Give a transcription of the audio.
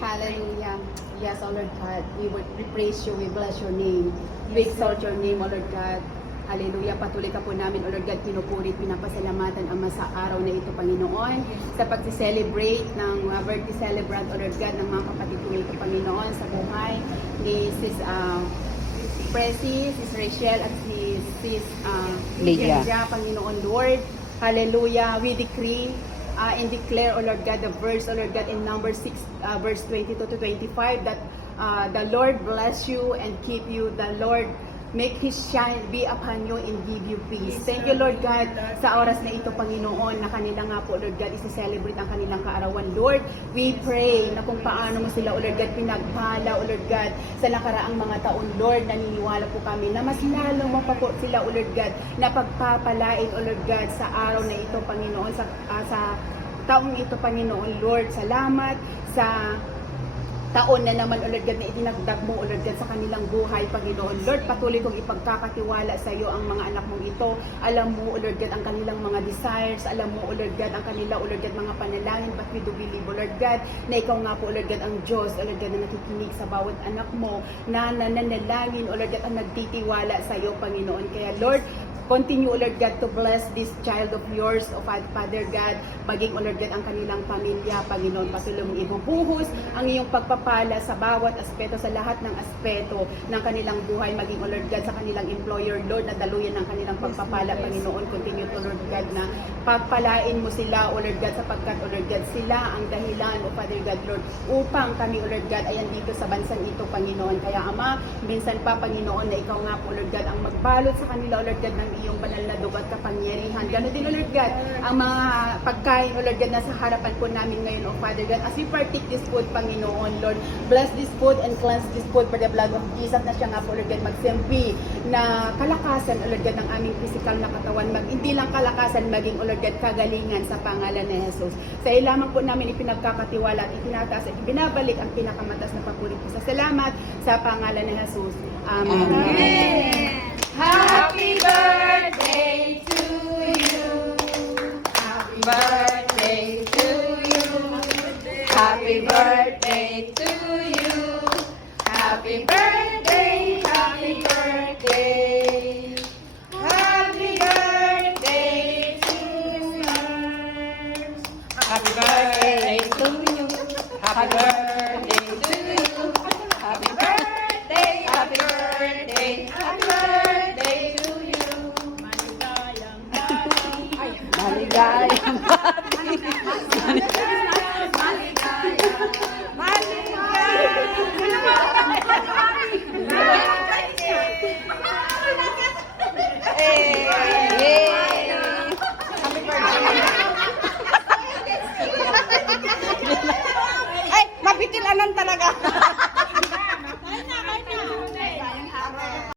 Hallelujah. Yes, O Lord God, we praise you, we bless your name. We exalt your name, O Lord God. Hallelujah. Patuloy ka po namin, O Lord God, pinupuri, pinapasalamatan Ama sa araw na ito, Panginoon, sa pag-celebrate ng birthday celebrant, O Lord God, ng mga kapatid ko ito, Panginoon, sa buhay ni Sis Presi, Sis Rachel, at Sis Lydia, Panginoon Lord. Hallelujah. We decree and declare, O Lord God, the verse, O Lord God, in number 6, verse 22 to 25, that the Lord bless you and keep you. The Lord make His shine be upon you and give you peace. Thank you, Lord God, sa oras na ito, Panginoon, na kanila nga po, Lord God, isi-celebrate ang kanilang kaarawan. Lord, we pray na kung paano mo sila, O Lord God, pinagpala, O Lord God, sa nakaraang mga taon, Lord, naniniwala po kami na mas lalo mo pa po sila, O Lord God, na pagpapalain, O Lord God, sa araw na ito, Panginoon, sa taong ito, Panginoon. Lord, salamat sa taon na naman, O Lord God, na itinagdag mo, O Lord God, sa kanilang buhay, Panginoon. Lord, patuloy kong ipagkakatiwala sa iyo ang mga anak mong ito. Alam mo, O Lord God, ang kanilang mga desires. Alam mo, O Lord God, ang kanila, O Lord God, mga panalangin. But we do believe, O Lord God, na ikaw nga po, O Lord God, ang Diyos, O Lord God, na nakikinig sa bawat anak mo, na nananalangin, O Lord God, ang nagtitiwala sa iyo, Panginoon. Kaya, Lord, continue, O Lord God, to bless this child of yours, O Father God, maging, O Lord God, ang kanilang pamilya, Panginoon. Patuloy mong ibubuhos ang iyong pagpapala sa bawat aspeto, sa lahat ng aspeto ng kanilang buhay, maging, O Lord God, sa kanilang employer, Lord, na daluyan ng kanilang pagpapala, Panginoon. Continue to, Lord God, na pagpalain mo sila, O Lord God, sapagkat, O Lord God, sila ang dahilan, O Father God, Lord, upang kami, O Lord God, ay andito sa bansang ito, Panginoon. Kaya, Ama, minsan pa, Panginoon, na ikaw nga po, Lord God, ang magbalot sa kanila, O Lord God, ng iyong banal na dugo at kapangyarihan. Ganon din, O Lord God, ang mga pagkain, O Lord God, na sa harapan po namin ngayon, O Father God, as we partake this food, Panginoon, Lord, bless this food and cleanse this food by the blood of Jesus, na siya nga po, Lord God, magsimpi na kalakasan, O Lord God, ng aming physical na katawan, hindi lang kalakasan, maging, O Lord God, kagalingan sa pangalan ni Jesus. Sa iyo lamang po namin ipinagkakatiwala at itinataas at ibinabalik ang pinakamataas na papuri po sa salamat sa pangalan ni Jesus. Amen. Amen. Happy birthday to you. Happy birthday to you. Happy birthday to you. Happy birthday, happy birthday. Happy birthday to you. happy birthday to you, happy birthday to you, happy birthday, happy birthday, happy birthday to you. Maligayang ay, mabitin anan talaga.